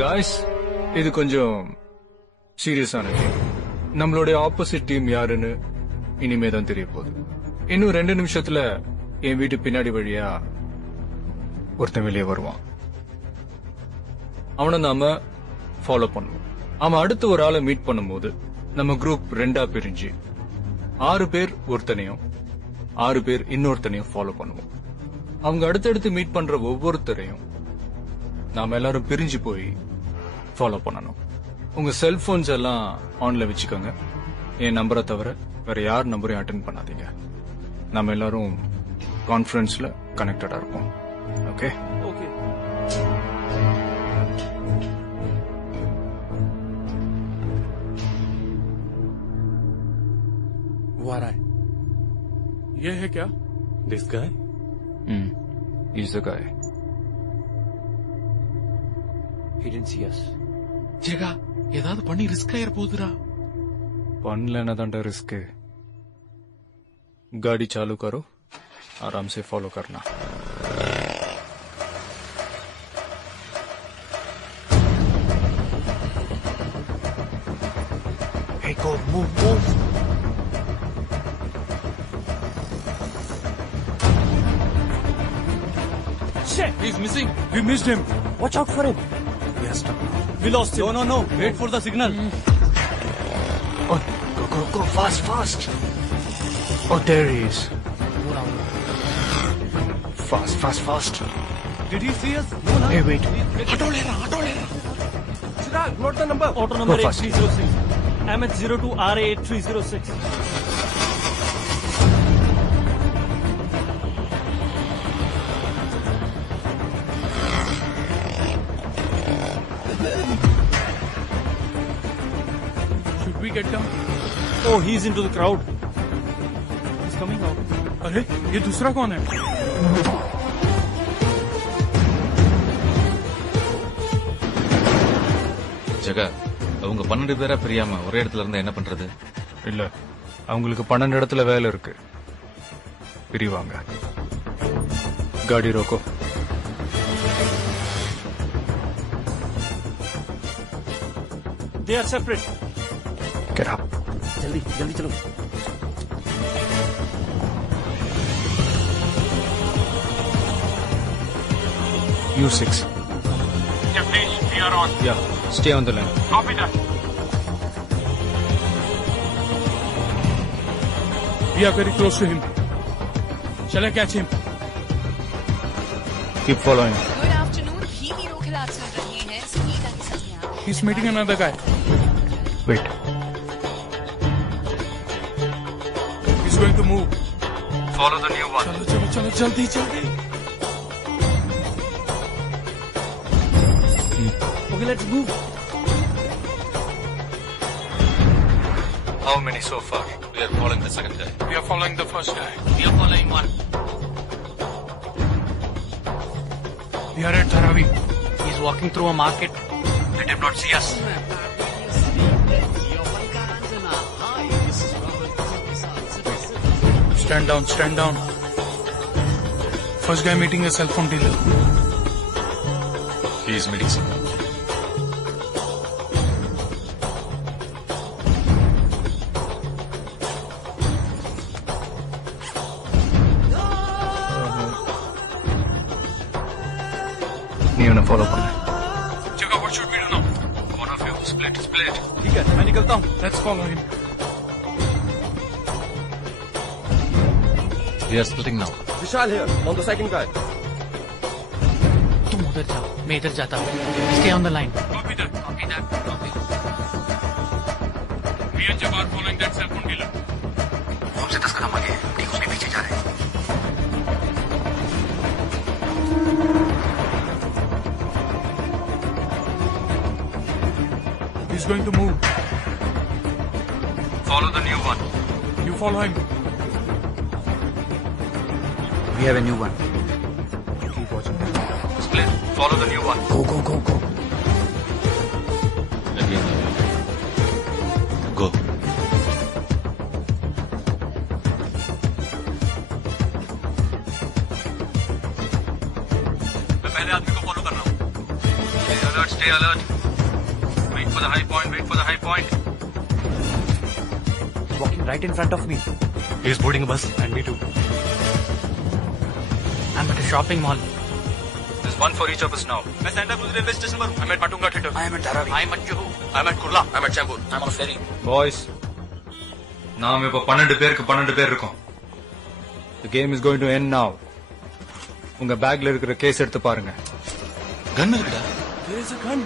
காய்ஸ், இது கொஞ்சம் சீரியஸான கேம். நம்மளுடைய ஆப்போசிட் டீம் யாருன்னு இனிமே தான் தெரிய போகுது. இன்னும் 2 நிமிஷத்துல என் வீட்டு பின்னாடி வழியா ஒருத்தன் வெளியே வருவான். அவனை நாம ஃபாலோ பண்ணுவோம். அவன் அடுத்த ஒரு ஆளை மீட் பண்ணும்போது நம்ம குரூப் 2ஆ பிரிஞ்சு 6 பேர் ஒருத்தனையும் 6 பேர் இன்னொருத்தனையும் ஃபாலோ பண்ணுவோம். அவங்க அடுத்தடுத்து மீட் பண்ற ஒவ்வொருத்தரையும் நாம எல்லாரும் பிரிஞ்சு போய் ஃபாலோ பண்ணணும். உங்க செல்போன்ஸ் எல்லாம் ஆன்ல வச்சுக்கோங்க. என் நம்பரை தவிர வேற யார் நம்பரையும் அட்டென்ட் பண்ணாதீங்க. நம்ம எல்லாரும் கான்ஃபரன்ஸ்ல கனெக்டடா இருப்போம். ஓகே? ओके। वो आ रहा है। ये है क्या? This guy? He's the guy. He didn't see us. Jega ஏதாவது பண்ணி ரிஸ்க் ஆயிர போகுதுடா. பண்ணலன்னா தான்டா रिस्क. गाड़ी चालू करो, आराम से फॉलो करना. Hey, go, move. Shit! He's missing. We missed him. Watch out for him. We are stuck now. We lost him. No. Wait for the signal. Oh, go fast. Oh, there he is. Fast. Did he see us? No. Hey, wait. Auto ले रहा. Chirag, note the number. Auto number Go fast. 8306. MH02 RA8306. Should we get down? Oh, he's into the crowd. He's coming out. अरे ये दूसरा कौन है? ஜெகா, அவங்க 12 பேரா பிரியாம ஒரே இடத்துல இருந்தா என்ன பண்றது? இல்ல, அவங்களுக்கு 12 இடத்துல வேலை இருக்கு. பிரிவாங்க. गाड़ी रोको. They are separate. Get up. जल्दी चलो. U6. Jagdish, we are on. Yeah, stay on the line. Copy that. We are very close to him. Shall I catch him? Keep following. Good afternoon. ही hero खिलाफ चल रही है। सुनिए का किस्सा यहाँ। He's meeting another guy. Wait. He's going to move. Follow the new one. चलो जल्दी. Okay, let's move. How many so far? We are following the second guy. We are following the first guy. We are following one. We are at Dharavi. He's walking through a market. Let him not see us. Stand down. First guy meeting a cell phone dealer. He is meeting someone. நீ உன்னை ஃபாலோ பண்ண. Jaga, what should we do now? One of you split. ठीक है, मैं निकलता हूँ. Let's follow him. We are splitting now. Vishal here, on the second guy. तुम उधर जाओ, मैं इधर जाता हूँ. Stay on the line. Copy that. We and Jabbar following that cell phone dealer. हमसे 10 कदम आगे, ठीक उसके पीछे जा रहे हैं. He's going to move. Follow the new one. You follow him. We have a new one. Keep watching. Split. Follow the new one. Go. Again. Go. मैं पहले आदमी को फॉलो कर रहा हूँ. Alerts Stay alert. Wait for the high point. Wait for the high point. Walking right in front of me. He's boarding a bus, and me too. I'm at a shopping mall. There's one for each of us now. मैं centre police railway station पर हूँ. I'm at Matunga Theatre. I am at Dharavi. I'm at Juhu. I'm at Kurla. I'm at Chembur. I'm on a ferry. Boys, நாம இப்ப 12 பேர் இருக்கோம். The game is going to end now. உங்க பேக்ல இருக்கிற கேஸ் எடுத்து பாருங்க. கன் இருக்குடா. There is a gun.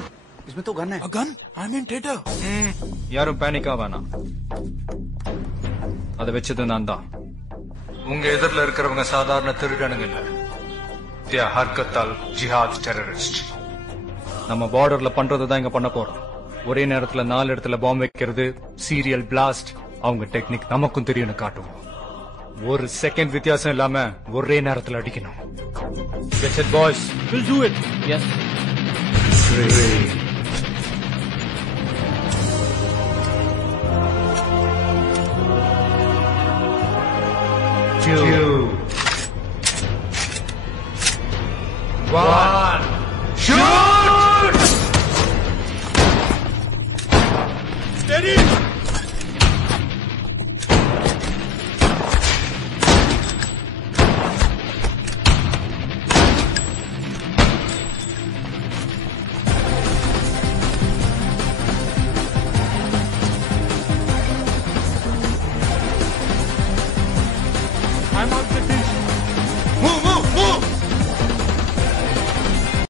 इसमें तो गन है. A gun? I'm in theatre. யாரும் பேனிக்கா வேணாம். அதை வச்சது நான் தான். உங்க எதிரில் இருக்கிறவங்க சாதாரண திருடனுங்க இல்ல. They are ஹர்கத்தால் ஜிஹாத் டெரரிஸ்ட். நம்ம பார்டர்ல பண்றதுதான் இங்க பண்ண போறோம். ஒரே நேரத்துல 4 இடத்துல பாம்பு வைக்கிறது, சீரியல் பிளாஸ்ட், அவங்க டெக்னிக் நமக்கும் தெரியும்னு காட்டுவோம். ஒரு செகண்ட் வித்தியாசம் இல்லாம ஒரே நேரத்துல அடிக்கணும். Get it, boys. We'll do it. Yes. Two. One.